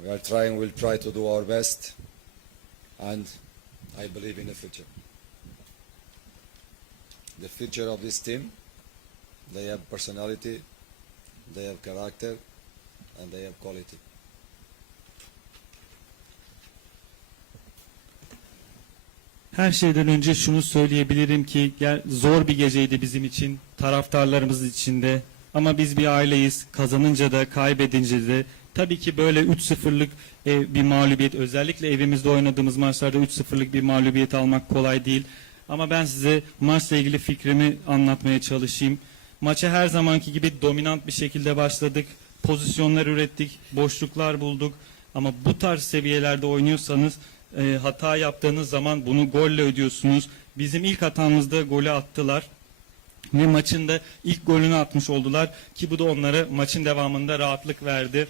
We are trying, we'll try to do our best, and I believe in the future. The future of this team, they have personality, they have character, and they have quality. Her şeyden önce şunu söyleyebilirim ki zor bir geceydi bizim için, taraftarlarımız için de. Ama biz bir aileyiz. Kazanınca da, kaybedince de. Tabii ki böyle 3-0'lık e, bir mağlubiyet, özellikle evimizde oynadığımız maçlarda 3-0'lık bir mağlubiyet almak kolay değil. Ama ben size maçla ilgili fikrimi anlatmaya çalışayım. Maça her zamanki gibi dominant bir şekilde başladık. Pozisyonlar ürettik, boşluklar bulduk. Ama bu tarz seviyelerde oynuyorsanız e, hata yaptığınız zaman bunu golle ödüyorsunuz. Bizim ilk hatamızda golü attılar. Ve maçın da ilk golünü atmış oldular ki bu da onlara maçın devamında rahatlık verdi.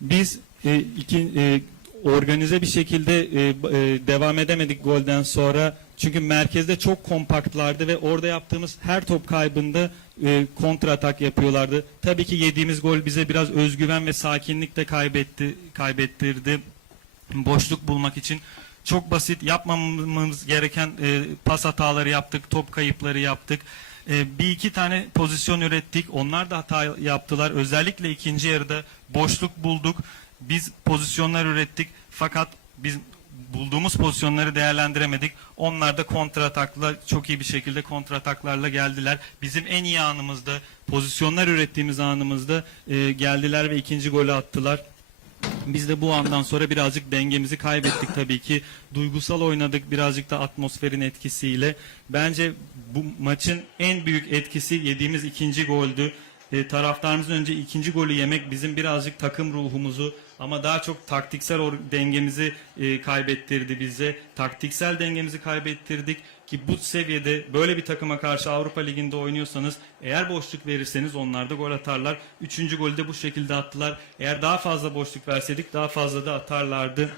Biz e, iki, e, organize bir şekilde e, e, devam edemedik golden sonra. Çünkü merkezde çok kompaktlardı ve orada yaptığımız her top kaybında e, kontra atak yapıyorlardı. Tabii ki yediğimiz gol bize biraz özgüven ve sakinlik de kaybetti, kaybettirdi. Boşluk bulmak için çok basit yapmamamız gereken e, pas hataları yaptık, top kayıpları yaptık. E, bir iki tane pozisyon ürettik. Onlar da hata yaptılar. Özellikle ikinci yarıda boşluk bulduk. Biz pozisyonlar ürettik. Fakat biz bulduğumuz pozisyonları değerlendiremedik. Onlar da kontratakla çok iyi bir şekilde kontrataklarla geldiler. Bizim en iyi anımızda, pozisyonlar ürettiğimiz anımızda e, geldiler ve ikinci golü attılar. Biz de bu andan sonra birazcık dengemizi kaybettik tabii ki. Duygusal oynadık birazcık da atmosferin etkisiyle. Bence bu maçın en büyük etkisi yediğimiz ikinci goldü. E, taraftarımızın önce ikinci golü yemek bizim birazcık takım ruhumuzu ama daha çok taktiksel dengemizi e, kaybettirdi bize. Taktiksel dengemizi kaybettirdik ki bu seviyede böyle bir takıma karşı Avrupa Ligi'nde oynuyorsanız eğer boşluk verirseniz onlar da gol atarlar. Üçüncü golü de bu şekilde attılar. Eğer daha fazla boşluk verseydik daha fazla da atarlardı.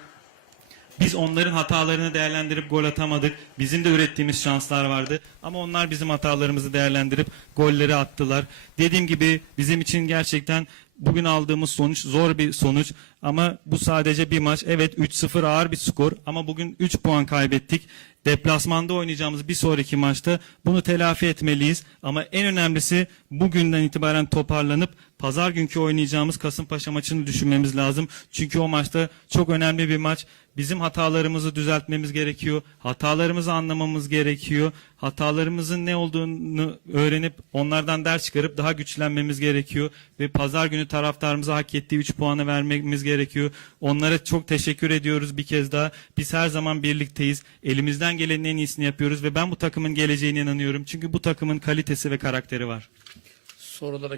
Biz onların hatalarını değerlendirip gol atamadık. Bizim de ürettiğimiz şanslar vardı. Ama onlar bizim hatalarımızı değerlendirip golleri attılar. Dediğim gibi bizim için gerçekten bugün aldığımız sonuç zor bir sonuç. Ama bu sadece bir maç. Evet 3-0 ağır bir skor ama bugün 3 puan kaybettik. Deplasmanda oynayacağımız bir sonraki maçta bunu telafi etmeliyiz. Ama en önemlisi bugünden itibaren toparlanıp pazar günkü oynayacağımız Kasımpaşa maçını düşünmemiz lazım. Çünkü o maçta çok önemli bir maç. Bizim hatalarımızı düzeltmemiz gerekiyor. Hatalarımızı anlamamız gerekiyor. Hatalarımızın ne olduğunu öğrenip onlardan ders çıkarıp daha güçlenmemiz gerekiyor. Ve pazar günü taraftarımıza hak ettiği 3 puanı vermemiz gerekiyor. Onlara çok teşekkür ediyoruz bir kez daha. Biz her zaman birlikteyiz. Elimizden gelenin en iyisini yapıyoruz ve ben bu takımın geleceğine inanıyorum. Çünkü bu takımın kalitesi ve karakteri var. Sorulara